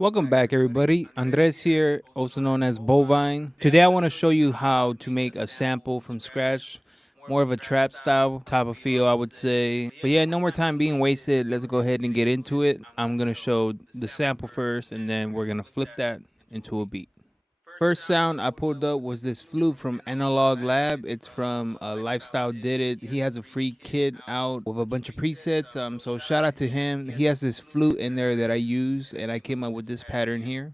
Welcome back, everybody. Andres here, also known as Bovine. Today, I want to show you how to make a sample from scratch. More of a trap style type of feel, I would say. But yeah, no more time being wasted. Let's go ahead and get into it. I'm going to show the sample first, and then we're going to flip that into a beat. First sound I pulled up was this flute from Analog Lab. It's from Lifestyle Did It. He has a free kit out with a bunch of presets. So shout out to him. He has this flute in there that I used, and I came up with this pattern here.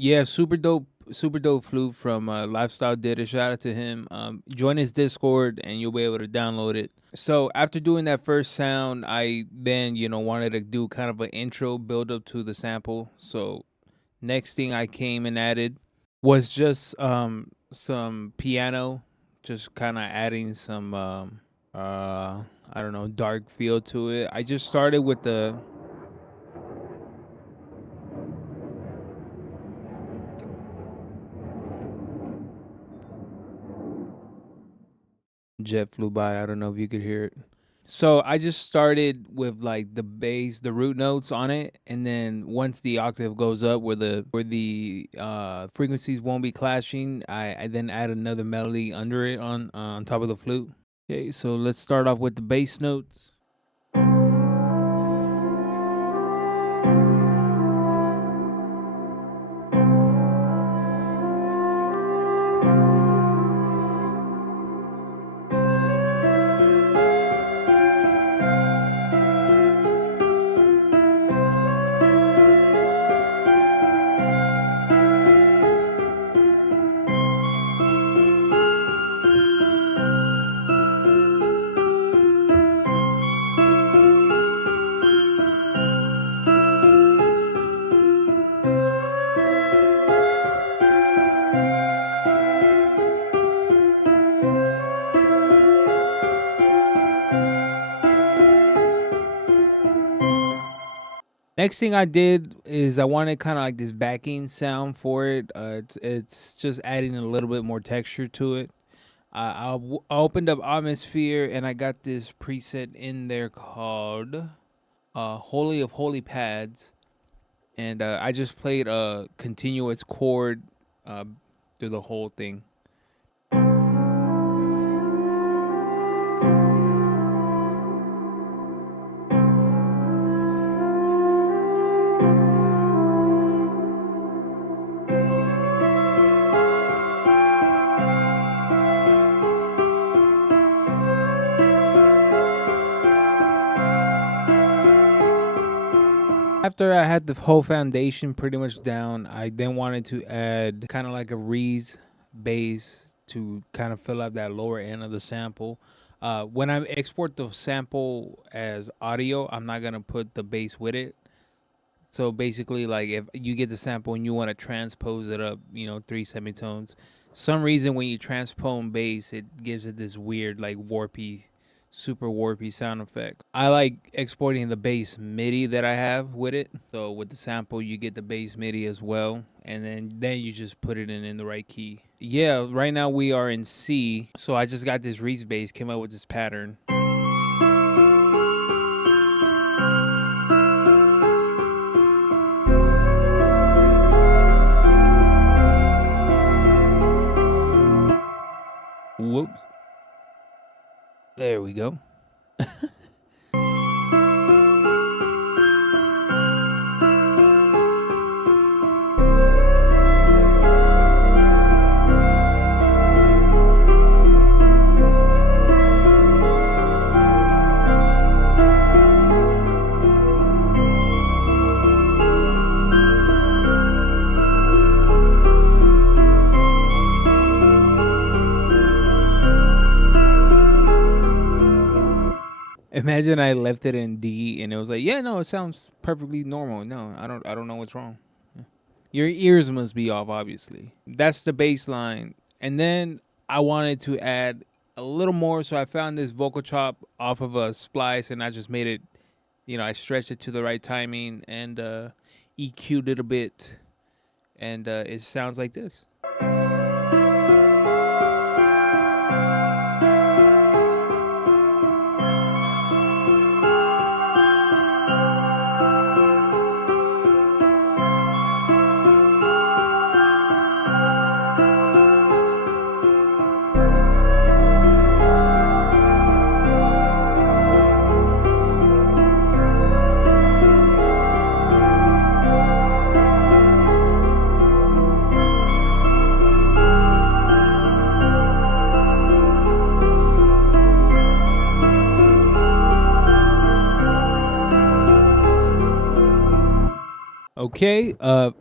Yeah, super dope flute from Lifestyle Did It. Shout out to him. Join his Discord, and you'll be able to download it. So after doing that first sound, I then wanted to do kind of an intro build up to the sample. So next thing I came and added was just some piano, just kind of adding some I don't know, dark feel to it. I just started with the jet flew by. I don't know if you could hear it. So I just started with like the bass, the root notes on it, and then once the octave goes up where the frequencies won't be clashing, I then add another melody under it on top of the flute. Okay, so let's start off with the bass notes. Next thing I did is I wanted kind of like this backing sound for it. It's just adding a little bit more texture to it. I opened up Atmosphere and I got this preset in there called Holy of Holy Pads, and I just played a continuous chord uh, through the whole thing. After I had the whole foundation pretty much down, I then wanted to add kind of like a Reese bass to kind of fill up that lower end of the sample. When I export the sample as audio, I'm not gonna put the bass with it. So basically, like if you get the sample and you want to transpose it up, three semitones. Some reason when you transpose bass, it gives it this weird, like warpy, super warpy sound effect. I like exporting the bass MIDI that I have with it. So with the sample, you get the bass MIDI as well, and then you just put it in the right key. Yeah, right now we are in C. So I just got this Reese bass, came up with this pattern. Whoops. There we go. Imagine I left it in D and it was like, yeah, no, it sounds perfectly normal. No, I don't know what's wrong. Your ears must be off, obviously. That's the bass line. And then I wanted to add a little more, so I found this vocal chop off of a splice and I just made it, I stretched it to the right timing and EQ'd it a bit. And it sounds like this. Okay.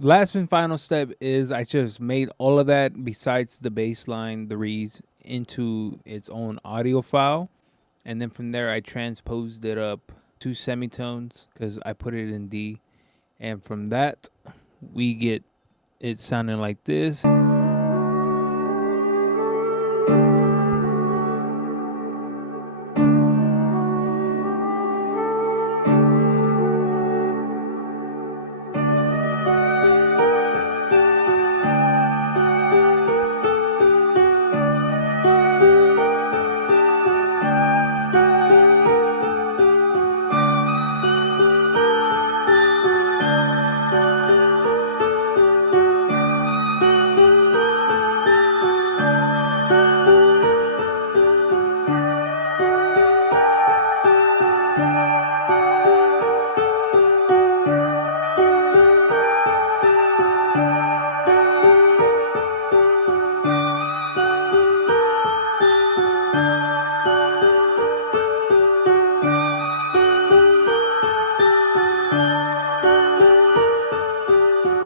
Last and final step is I just made all of that besides the bass line, the reeds, into its own audio file. And then from there I transposed it up 2 semitones because I put it in D. And from that we get it sounding like this.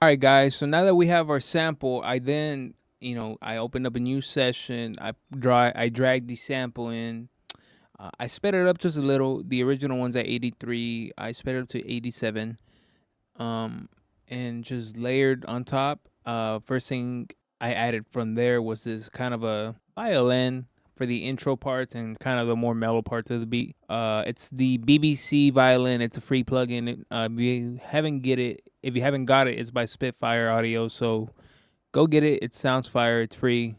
All right, guys. So now that we have our sample, I then, I opened up a new session. I dragged the sample in. I sped it up just a little. The original one's at 83. I sped it up to 87. And just layered on top. First thing I added from there was this kind of a violin for the intro parts and kind of the more mellow parts of the beat. It's the BBC violin. It's a free plugin. If you haven't got it, it's by Spitfire Audio. So go get it. It sounds fire. It's free.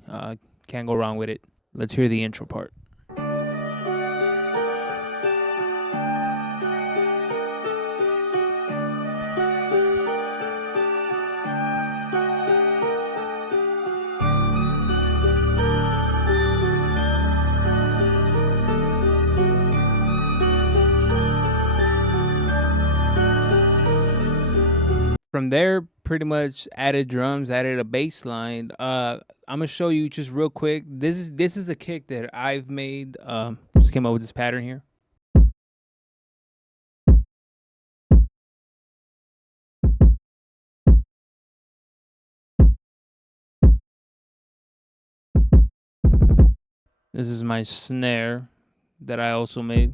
Can't go wrong with it. Let's hear the intro part. From there, pretty much added drums, added a bass line. I'm gonna show you just real quick. This is a kick that I've made. Just came up with this pattern here. This is my snare that I also made.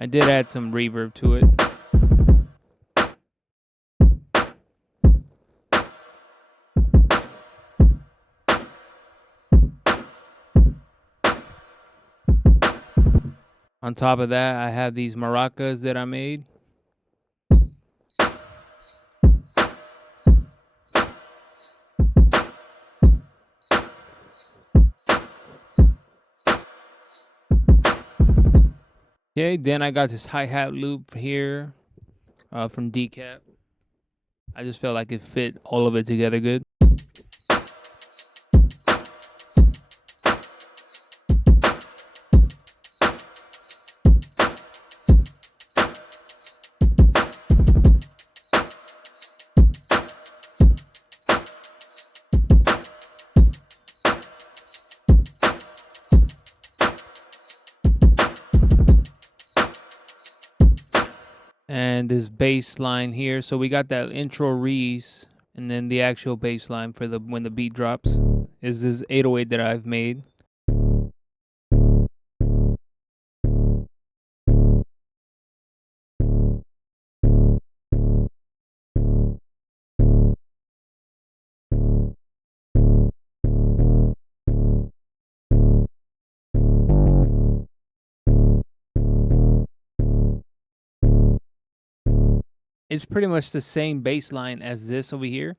I did add some reverb to it. On top of that, I have these maracas that I made. Okay, then I got this hi-hat loop here from Decap. I just felt like it fit all of it together good. And this bass line here. So we got that intro reese, and then the actual bass line for when the beat drops is this 808 that I've made. it's pretty much the same bass line as this over here.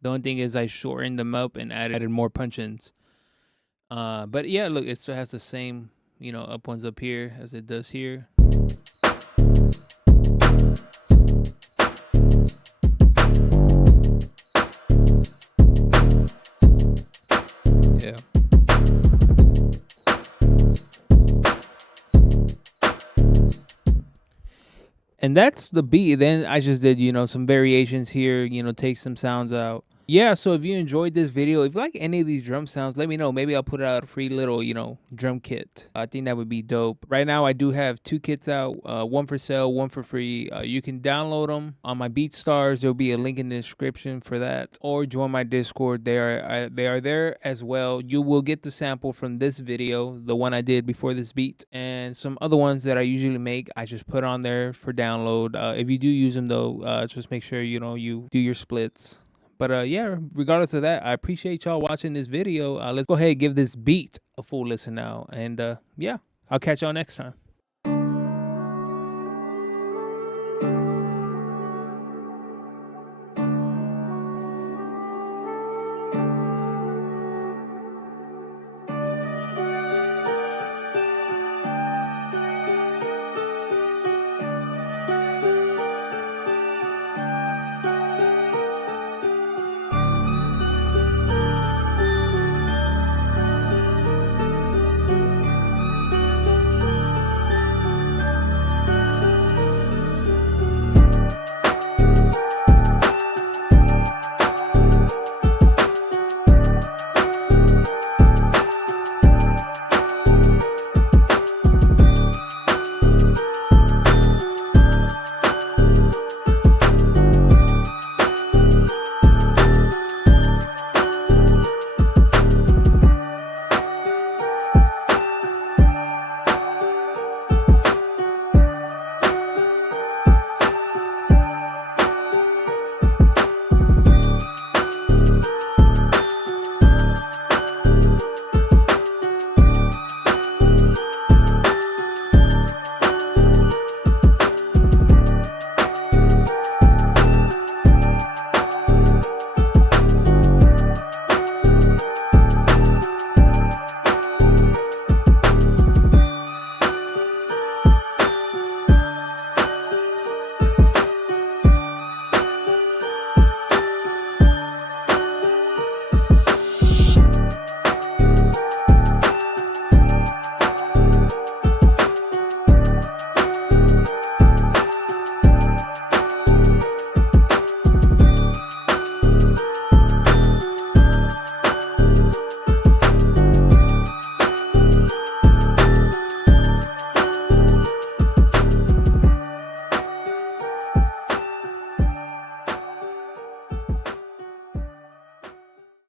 The only thing is I shortened them up and added more punch-ins. But yeah, look, it still has the same, up ones up here as it does here. Yeah. And that's the beat. Then I just did, some variations here, take some sounds out. Yeah, so if you enjoyed this video, if you like any of these drum sounds, let me know. Maybe I'll put out a free little, drum kit. I think that would be dope. Right now, I do have 2 kits out, one for sale, one for free. You can download them on my BeatStars. There'll be a link in the description for that. Or join my Discord. They are there as well. You will get the sample from this video, the one I did before this beat, and some other ones that I usually make. I just put on there for download. If you do use them, though, just make sure, you do your splits. But yeah, regardless of that, I appreciate y'all watching this video. Let's go ahead and give this beat a full listen now. And yeah, I'll catch y'all next time.